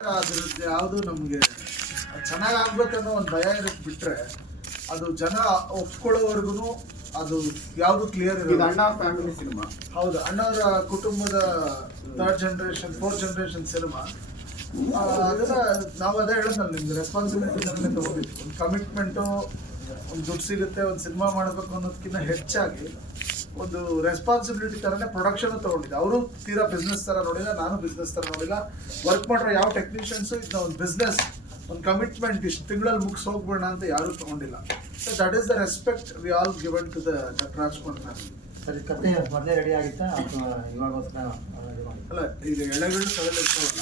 ಅದ್ರದ್ದು ಯಾವುದು ನಮಗೆ ಚೆನ್ನಾಗಿ ಆಗ್ಬೇಕನ್ನೋ ಒಂದು ಭಯ ಇರುತ್ತೆ ಬಿಟ್ರೆ ಅದು ಜನ ಒಪ್ಕೊಳ್ಳೋವರೆಗೂ ಅದು ಯಾವುದು ಕ್ಲಿಯರ್ ಇದು ಅಣ್ಣ ಫ್ಯಾಮಿಲಿ ಸಿನಿಮಾ ಹೌದು ಅಣ್ಣವರ ಕುಟುಂಬದ third generation fourth generation cinema ಅದನ್ನ ನಾವು ಅದೇ ಹೇಳೋದಲ್ಲ ನಿಮ್ಗೆ ರೆಸ್ಪಾನ್ಸಿಬಿಲಿಟಿ ನಮಗೆ ತಗೋಬೇಕು. ಒಂದು ಕಮಿಟ್ಮೆಂಟು ಒಂದು ದುಡ್ಡು ಸಿಗುತ್ತೆ ಒಂದು ಸಿನಿಮಾ ಮಾಡಬೇಕು ಅನ್ನೋದಕ್ಕಿಂತ ಹೆಚ್ಚಾಗಿ ಒಂದು ರೆಸ್ಪಾನ್ಸಿಬಿಲಿಟಿ ಥರನೇ ಪ್ರೊಡಕ್ಷನ್ ತಗೊಂಡಿದ್ದೆ. ಅವರು ತೀರಾ ಬಿಸ್ನೆಸ್ ಥರ ನೋಡಿಲ್ಲ ನಾನು ಬಿಸ್ನೆಸ್ ಥರ ನೋಡಿಲ್ಲ. ವರ್ಕ್ ಮಾಡಿರೋ ಯಾವ ಟೆಕ್ನಿಷಿಯನ್ಸು ಇದನ್ನ ಒಂದು ಬಿಸ್ನೆಸ್ ಒಂದು ಕಮಿಟ್ಮೆಂಟ್ ಇಷ್ಟು ತಿಂಗಳಲ್ಲಿ ಮುಗಿಸ್ ಹೋಗ್ಬೇಡ ಅಂತ ಯಾರೂ ತಗೊಂಡಿಲ್ಲ. So that is the respect we all given to the Nataraj family ಸರಿ ಕತೆ ಮೊದಲೇ ರೆಡಿ ಆಗಿತ್ತಾ? ಮಾಡಿ. ಅಲ್ಲ ಈಗ ಎಳೆಗಳು ತಲೆಲಿರ್ತಾವಲ್ಲ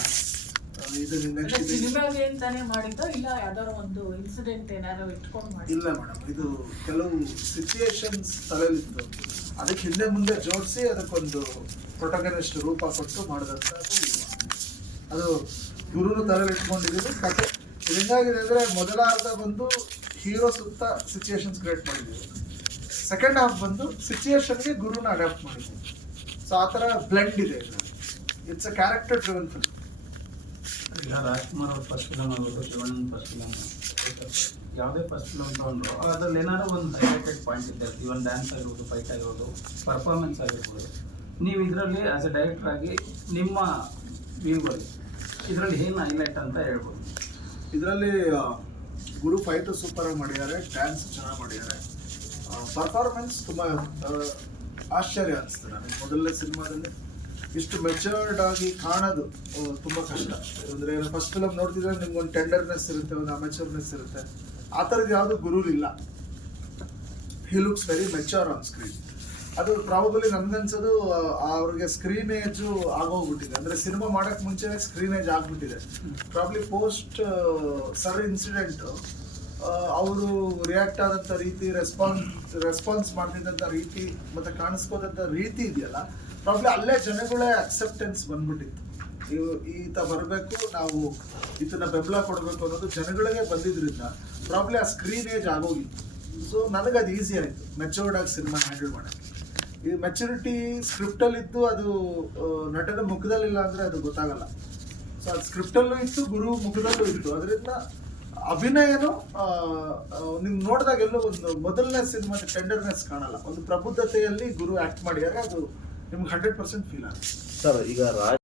ಇದು ನೆಕ್ಸ್ಟ್ ಸಿನಿಮಾಗೆ ಅಂತಾನೆ ಮಾಡಿದ್ದೋ ಇಲ್ಲ ಯಾವ್ದಾದ್ರು ಒಂದು ಇನ್ಸಿಡೆಂಟ್ ಏನಾದ್ರು ಇಟ್ಕೊಂಡು ಮಾಡಿ ಇಲ್ಲ ಮೇಡಮ್ ಇದು ಕೆಲವು ಸಿಚುಯೇಷನ್ಸ್ ತಲೆಲಿತ್ತು ಅದಕ್ಕೆ ಹಿಂದೆ ಮುಂದೆ ಜೋಡಿಸಿ ಅದಕ್ಕೊಂದು ಪ್ರೊಟಗನಿಸ್ಟ್ ರೂಪ ಕೊಟ್ಟು ಮಾಡಿದಂಥದ್ದು ಅದು ಗುರುನು ತಲೆಯಲ್ಲಿ ಕತೆ ಹೆಂಗಾಗಿದೆ ಅಂದರೆ ಮೊದಲ ಅರ್ಧ ಬಂದು ಹೀರೋ ಸುತ್ತ ಸಿಚುಯೇಷನ್ಸ್ ಕ್ರಿಯೇಟ್ ಮಾಡಿದ್ದೀವಿ. ಸೆಕೆಂಡ್ ಹಾಫ್ ಬಂದು ಸಿಚುಯೇಷನ್ಗೆ ಗುರುನ ಅಡಾಪ್ಟ್ ಮಾಡಿದ್ದೀವಿ. ಸೊ ಆ ಥರ ಬ್ಲೆಂಡ್ ಇದೆ. It's a character driven film ಈಗ ರಾಜ್ಕುಮಾರ್ ಅವ್ರ ಫಸ್ಟ್ ಫಿಲಮ್ ಆಗ್ಬೋದು ಶಿವಣ್ಣ ಫಸ್ಟ್ ಫಿಲಮ್ ಯಾವುದೇ ಫಸ್ಟ್ ಫಿಲಮ್ ತೊಗೊಂಡ್ರು ಅದ್ರಲ್ಲಿ ಏನಾದ್ರು ಒಂದು ಹೈಲೈಟೆಡ್ ಪಾಯಿಂಟ್ ಇದೆ. ಇವನ್ ಡ್ಯಾನ್ಸ್ ಆಗಿರ್ಬೋದು ಫೈಟ್ ಆಗಿರ್ಬೋದು ಪರ್ಫಾರ್ಮೆನ್ಸ್ ಆಗಿರ್ಬೋದು. ನೀವು ಇದರಲ್ಲಿ ಆಸ್ ಎ ಡೈರೆಕ್ಟರ್ ಆಗಿ ನಿಮ್ಮ ವ್ಯೂಗಳು ಇದರಲ್ಲಿ ಏನು ಹೈಲೈಟ್ ಅಂತ ಹೇಳ್ಬೋದು. ಇದರಲ್ಲಿ ಗುರು ಫೈಟು ಆಗಿ ಮಾಡಿದ್ದಾರೆ ಡ್ಯಾನ್ಸ್ ಚೆನ್ನಾಗಿ ಮಾಡಿದ್ದಾರೆ. ಪರ್ಫಾರ್ಮೆನ್ಸ್ ತುಂಬ ಆಶ್ಚರ್ಯ ಅನಿಸ್ತದೆ ನನಗೆ. ಮೊದಲನೇ ಸಿನಿಮಾದಲ್ಲಿ ಇಷ್ಟು ಮೆಚರ್ಡ್ ಆಗಿ ಕಾಣೋದು ತುಂಬಾ ಕಷ್ಟ. ಅಂದರೆ ಫಸ್ಟ್ ಫಿಲಮ್ ನೋಡ್ತಿದ್ರೆ ನಿಮ್ಗೆ ಒಂದು ಟೆಂಡರ್ನೆಸ್ ಇರುತ್ತೆ, ಒಂದು ಅಮೆಚೂರ್ನೆಸ್ ಇರುತ್ತೆ. ಆ ಥರದ್ದು ಯಾವುದು ಇಲ್ಲ he looks very mature on screen ಅದು ಪ್ರಾಬಬಲಿ ನನ್ಗನ್ಸೋದು ಅವ್ರಿಗೆ ಸ್ಕ್ರೀನ್ ಏಜು ಆಗೋಗ್ಬಿಟ್ಟಿದೆ. ಅಂದ್ರೆ ಸಿನಿಮಾ ಮಾಡೋಕ್ಕೆ ಮುಂಚೆನೆ ಸ್ಕ್ರೀನ್ ಏಜ್ ಆಗ್ಬಿಟ್ಟಿದೆ. ಪ್ರಾಬ್ಲಿ ಪೋಸ್ಟ್ ಸರ್ ಇನ್ಸಿಡೆಂಟ್ ಅವರು ರಿಯಾಕ್ಟ್ ಆದಂಥ ರೀತಿ ರೆಸ್ಪಾನ್ಸ್ ರೆಸ್ಪಾನ್ಸ್ ಮಾಡ್ತಿದ್ದಂಥ ರೀತಿ, ಮತ್ತೆ ಕಾಣಿಸ್ಕೋದಂಥ ರೀತಿ ಇದೆಯಲ್ಲ ಪ್ರಾಬ್ಲಿ ಅಲ್ಲೇ ಜನಗಳೇ ಅಕ್ಸೆಪ್ಟೆನ್ಸ್ ಬಂದ್ಬಿಟ್ಟಿತ್ತು. ಇವು ಈತ ಬರಬೇಕು, ನಾವು ಇದನ್ನ ಬೆಂಬಲ ಕೊಡಬೇಕು ಅನ್ನೋದು ಜನಗಳಿಗೆ ಬಂದಿದ್ರಿಂದ ಪ್ರಾಬ್ಲಿ ಆ ಸ್ಕ್ರೀನ್ ಏಜ್ ಆಗೋಗಿತ್ತು. ಸೊ ನನಗೆ ಅದು ಈಸಿ ಆಯಿತು. ಮೆಚೂರ್ಡ್ ಆಗಿ ಸಿನಿಮಾ ಹ್ಯಾಂಡಲ್ ಮಾಡೋಕ್ಕೆ. ಈ ಮೆಚುರಿಟಿ ಸ್ಕ್ರಿಪ್ಟಲ್ಲಿ ಇದ್ದು ಅದು ನಟನ ಮುಖದಲ್ಲಿಲ್ಲ ಅಂದರೆ ಅದು ಗೊತ್ತಾಗಲ್ಲ. ಸೊ ಅದು ಸ್ಕ್ರಿಪ್ಟಲ್ಲೂ ಇತ್ತು, ಗುರು ಮುಖದಲ್ಲೂ ಇತ್ತು. ಅದರಿಂದ ಅಭಿನಯನು ನಿಮ್ಗೆ ನೋಡಿದಾಗ ಎಲ್ಲೋ ಒಂದು ಮೊದಲನೇ ಸಿನಿಮಾ ಟೆಂಡರ್ನೆಸ್ ಕಾಣಲ್ಲ. ಒಂದು ಪ್ರಬುದ್ಧತೆಯಲ್ಲಿ ಗುರು ಆಕ್ಟ್ ಮಾಡಿದಾಗ ಅದು ನಿಮ್ಗೆ ಹಂಡ್ರೆಡ್ ಪರ್ಸೆಂಟ್ ಫೀಲ್ ಆಗುತ್ತೆ. ಸರ್, ಈಗ ರಾಜ್